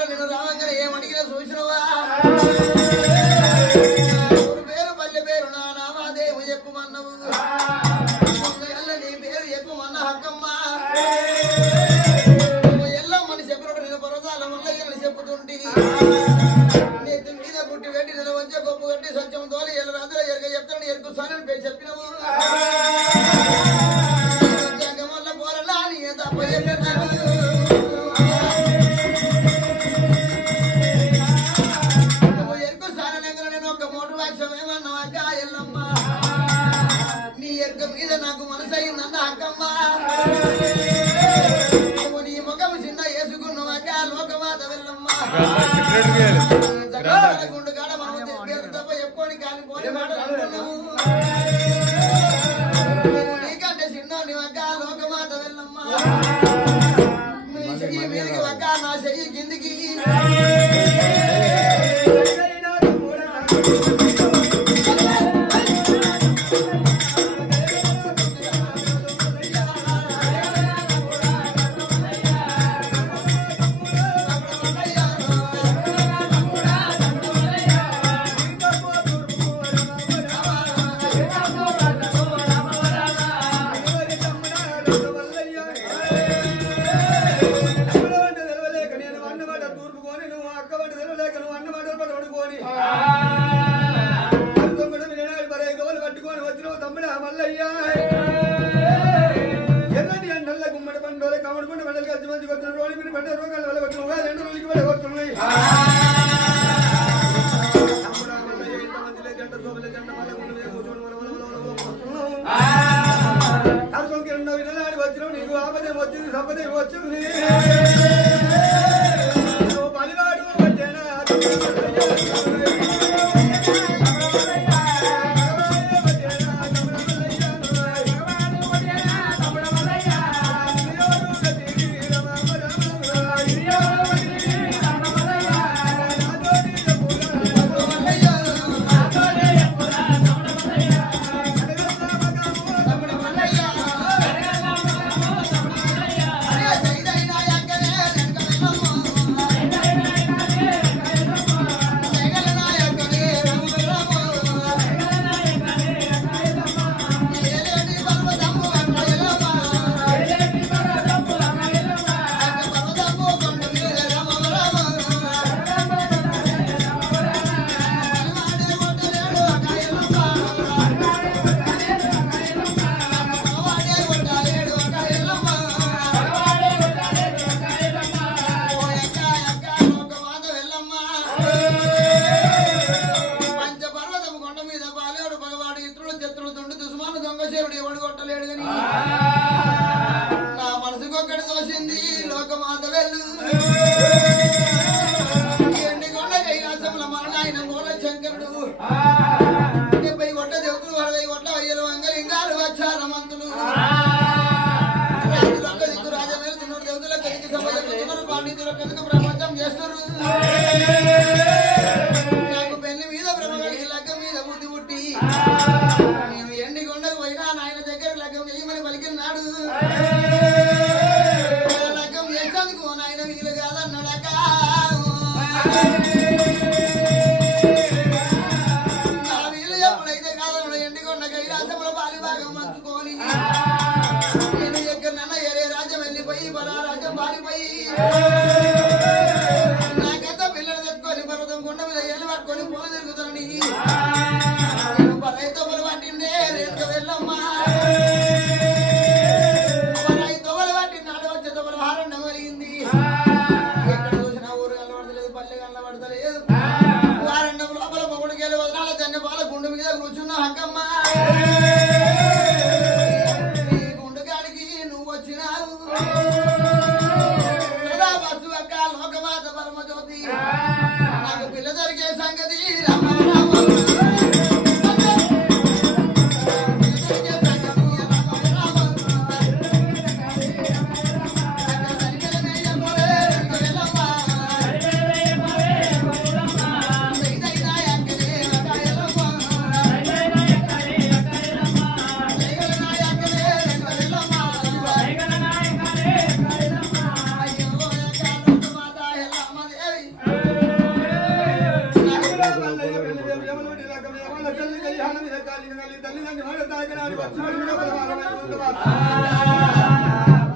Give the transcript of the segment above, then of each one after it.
నాడు నేను రావంగా ఏమడిగినా చూసినవా పేరు పల్లె పేరు నా నామాదేవి ఎక్కుమన్నవు నీ పేరు ఎక్కుమన్న హక్కమ్మ ఎల్లమ్మని చెప్పినట్టు నేను పర్వతాల మల్లయ్యని చెప్పుతుంటే నెత్తి మీద పుట్టి పెట్టి నేను వచ్చే గొప్ప కట్టి సత్యం తోలి ఎల్ల రాత్రి ఎరగ చెప్తాను ఎరుకు సానని పేరు చెప్పినవు జంగమల్ల పోరలా నీ తప్ప ఎరుకు సాననగర నేను ఒక మోటు వాక్యం ఏమన్నావు అక్క ఎల్లమ్మ నీ ఎరుక మీద నాకు మనసు అయిందన్న అక్కమ్మ నీ ముఖం చిన్న వేసుకున్నావు అక్క లోకమాత వెళ్ళమ్మ గుండు కాడ మనం తప్ప ఎప్పుడు కాని పోనీ మాట్లాడుకున్నాము నీకంటే చిన్న నీవు అక్క లోకమాత వెళ్ళమ్మ చెయ్యి మీదికి అక్క నా చెయ్యి కిందికి ప్రపంచం చేస్తారు నాకు పెళ్లి మీద బ్రహ్మగాడికి లగ్గం మీద బుద్ధి పుట్టి నేను ఎండికొండకు పోయినా నాయన దగ్గర లగ్గం చేయమని పలికినాడు లగ్గం చేసేందుకు నాయన వీలు కాదన్నాడక నా వీలు ఎప్పుడైతే కాదన్నాడు ఎండికొండ కైలాసంలో పాలి భాగం మంచుకొని నేను ఎక్కడన్నా ఏరే రాజ్యం వెళ్ళిపోయి బలా రాజ్యం పారిపోయి నాకెంత పిల్లలు తెచ్చుకొని పర్వతం కొండ మీద ఏళ్ళు పట్టుకొని పూల తిరుగుతానని నేను పరైతోమలు పట్టిండే రేపు వెళ్ళమ్మా పరైతోమలు పట్టి నాడు వచ్చే తోమల హారణం కలిగింది ఎక్కడ చూసినా ఊరు కనబడతలేదు పల్లె కనబడతలేదు హారణం లోపల మొగుడికి వెళ్ళి వదనాల తన్ని పాల గుండు మీద కూర్చున్నా హక్కమ్మ నీ గుండు కాడికి నువ్వు వచ్చినావు లోకమాత పరమజ్యోతి నాకు పిల్ల దొరికే సంగతి కళ్యాణ మీద కాలిన తల్లిదండ్రి మాట తాకినాడు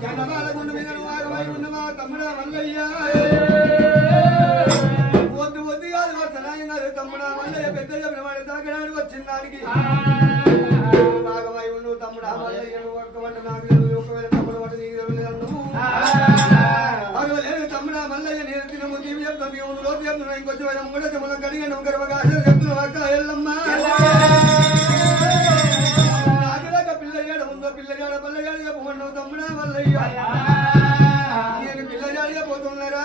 జనమాలగుండు మీద వారమై ఉన్నవా తమ్ముడా మల్లయ్య వద్దు వద్దు కాదు వర్షనాయం కాదు తమ్ముడా మల్లయ్య పెద్ద చెప్పిన వాడు తాకినాడు వచ్చిన దానికి భాగమై ఉండు తమ్ముడా మల్లయ్య ఒక్కమంట నాకు ఒకవేళ తమ్ముడు వాటి నీకు తెలియదు అగలేదు తమ్ముడా మల్లయ్య నేను తినము తీవి చెప్తాను లోపు చెప్తున్నా ఇంకొచ్చి వైరం కూడా చెమ్మలం కడిగా నువ్వు గర్భగా చెప్తున్నావు అక్క ఎల్లమ్మ పిల్లగాడ పల్లగాడిగా పోండు తమ్ముడా మల్లయ్య నేను పిల్లగాడిగా పోతున్నారా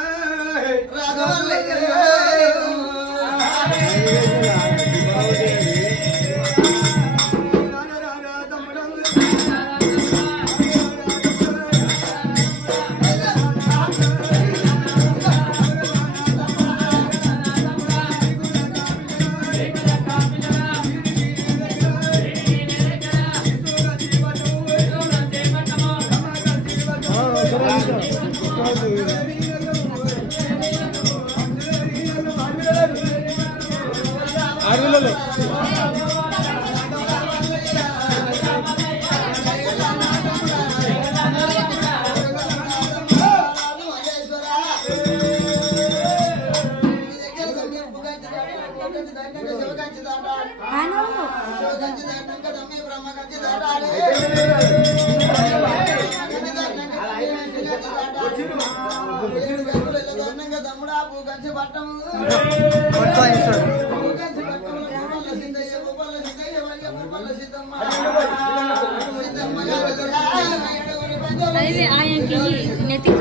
తమ్ముడా పూకంచి పట్టము ఆయనకి నెత్తి